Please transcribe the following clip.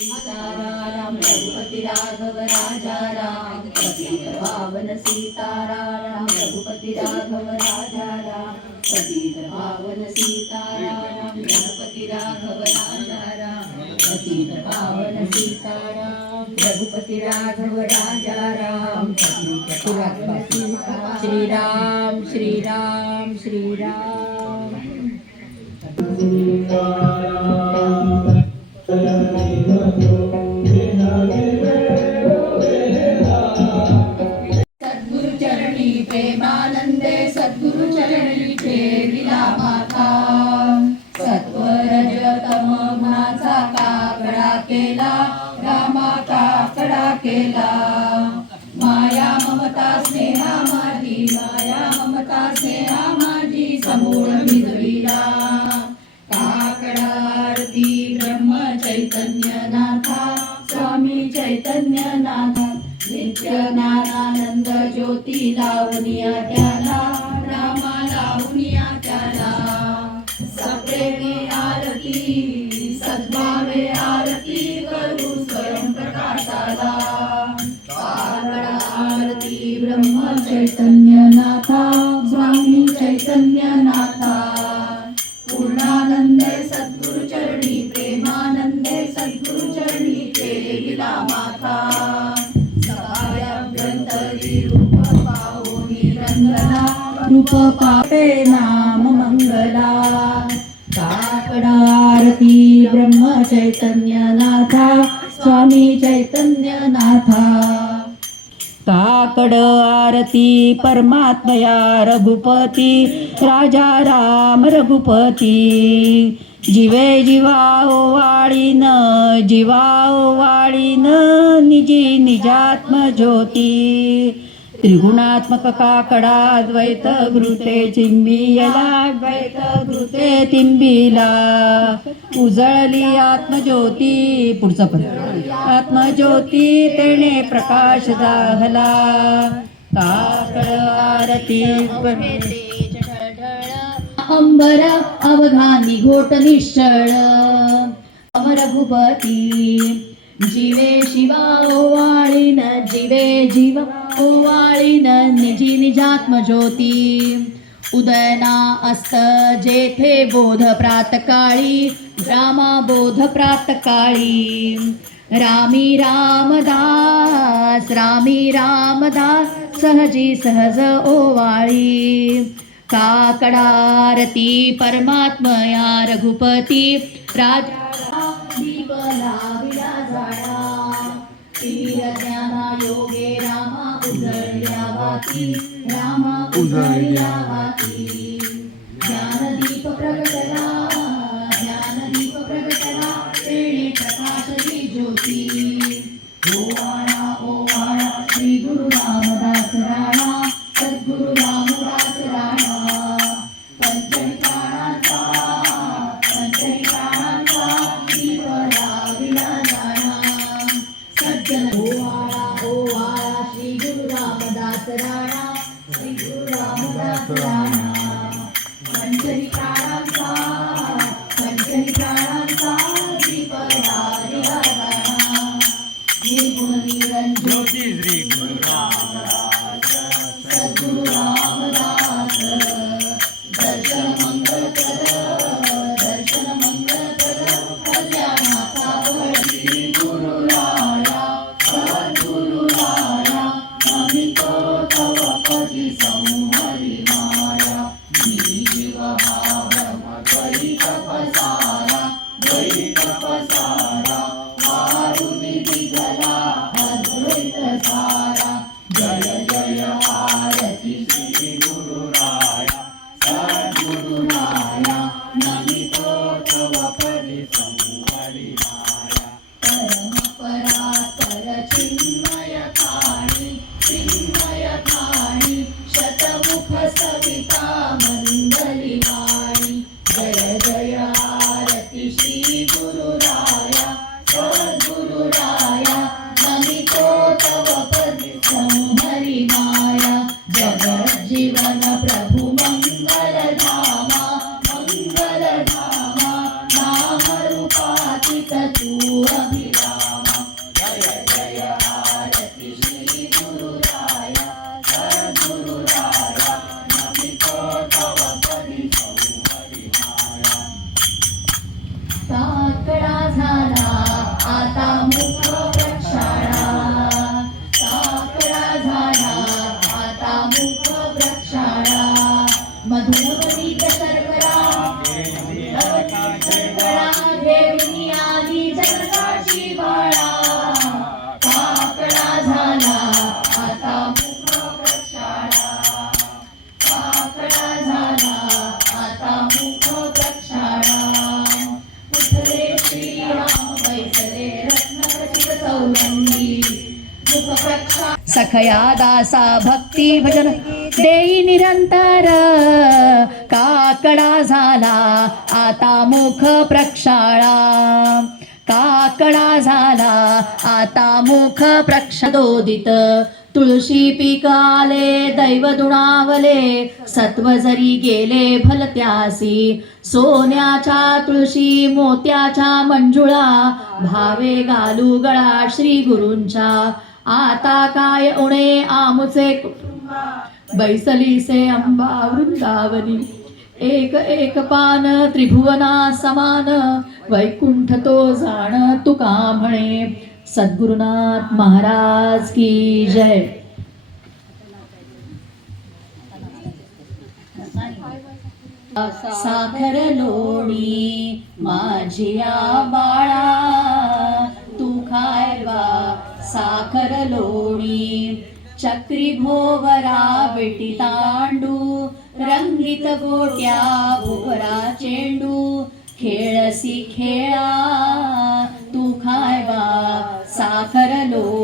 सीताराम रघुपति राघव राजा राम पतित पावन सीताराम रघुपति राघव राजा राम पतित पावन सीताराम गणपति राघव राजा राम पतित पावन सीताराम रघुपति राघव राजा राम पतित पावन सीताराम श्री राम श्री राम श्री राम सद्गुरु चरणी प्रेमानंदे सद्गुरु चरणी ठेविला माता सत्वरज तम गुणाचा काकडा केला रामा काकडा केला माया ममता स्नेहा माझी माया ममता स्नेहा माझी समूळ भिजविला काकडा आरती ब्रह्म चैतन्य नाथा स्वामी चैतन्य नाथा नित्य ज्ञानानंद ज्योती लावनिया त्याला रामा लावनिया त्याला सप्रेमे आरती सद्भावे आरती करू स्वयं प्रकाशाला काकडा आरती ब्रह्म चैतन्य नाथा स्वामी चैतन्य नाथा पूर्णानंदे सद्गुरु चरणी प्रेमानंदे सद्गुरु चरणी ठेविला माथा सहायभ्यंतरी रूप पाहुनी रंगला रूप पापे नाम मंगला काकडा आरती ब्रह्म चैतन्य नाथा स्वामी चैतन्य नाथा काकड आरती परमात्मया रघुपती राजा राम रघुपती जीवे जीवा ओवाळीन जीवा ओवाळीन निजी निजात्म ज्योती त्रिगुणात्मक काकडा द्वैत घृते चिंबियला द्वैत घृते तिंबिला उजळली आत्मज्योती पुढचा पण आत्मज्योती तेने प्रकाश जाहला काकड आरती अंबर अवघानी घोट निश्चळ अमरघुपती जीवे शिवा ओवाळीन जीवे जीवा ओवाळीन निजी निजात्म ज्योती उदयना अस्त जेथे बोध प्रातकाळी रामा बोध प्रातकाळी रामी रामदास सहजी सहज ओवाळी काकडारती परमात्मया रघुपती राजा दीप लाविला झाडा तीर ज्ञाना योगे रामा उजळल्या वाती रामा उजळल्या वाती ज्ञानदीप प्रगटला तेणे प्रकाशली ज्योती ओवाळा श्री गुरु रामदास राणा सद्गुरु रामदास राणा पंचही प्राणांचा दीप लाविला जाणा सज्जन ओवाळा श्री गुरु रामदास राणा श्री गुरु रामदास राणा पंचही प्राणांचा दीप लाविला जाणा निर्गुण निरंजन श्री गुरु रामदास सद्गुरु रामदास दर्शन मंगलप्रद कल्याणाचा श्री गुरु राया सद्गुरु राया नमितो तव पदी संहरी माया जीव भावम द्वै तपसारा वारुणी दिगला अद्वैत सारा जय जय आरती श्री गुरु राया सद्गुरु राया नमितो तव पदी संहरी माया परम परात्पर चिन्मय खाणी शतमुख सविता मंदली वाणी जय जय आरती श्री गुरु राया सद्गुरु राया नमितो तव पदी संहरी माया जगज्जीवन प्रभु मंगल धामा मंगल मधुरवनीत शर्करा शर्करा घेऊन आली जगाची बाळा काकडा झाला आता मुख प्रक्षाळा काकडा झाला आता मुख प्रक्षाळा उठले श्रीराम बैसले रत्नखचित चौरंगी मुख प्रक्षाळा सखया दासा भक्ती भजन देई निरंतर काकडा झाला आता मुख प्रक्षाळा काकडा झाला आता मुख प्रक्षोदित तुळशी पिकाले दैव दुणावले सत्व जरी गेले भलत्यासी सोन्याच्या तुळशी मोत्याच्या मंजुळा भावे घालू गळा श्री गुरूंच्या आता काय उणे आमुचे बैसली से अंबा वृंदावनी एक एक पान त्रिभुवना समान वैकुंठ तो जाण तुका म्हणे सद्गुरुनाथ महाराज की जय. साखर लोणी माझिया बाळा तू खायवा साखर लोणी चक्री भोवरा बेटी तांडू रंगीत गोट्या भोवरा चेंडू खेळसी खेळा तू खायवा साखर लोणी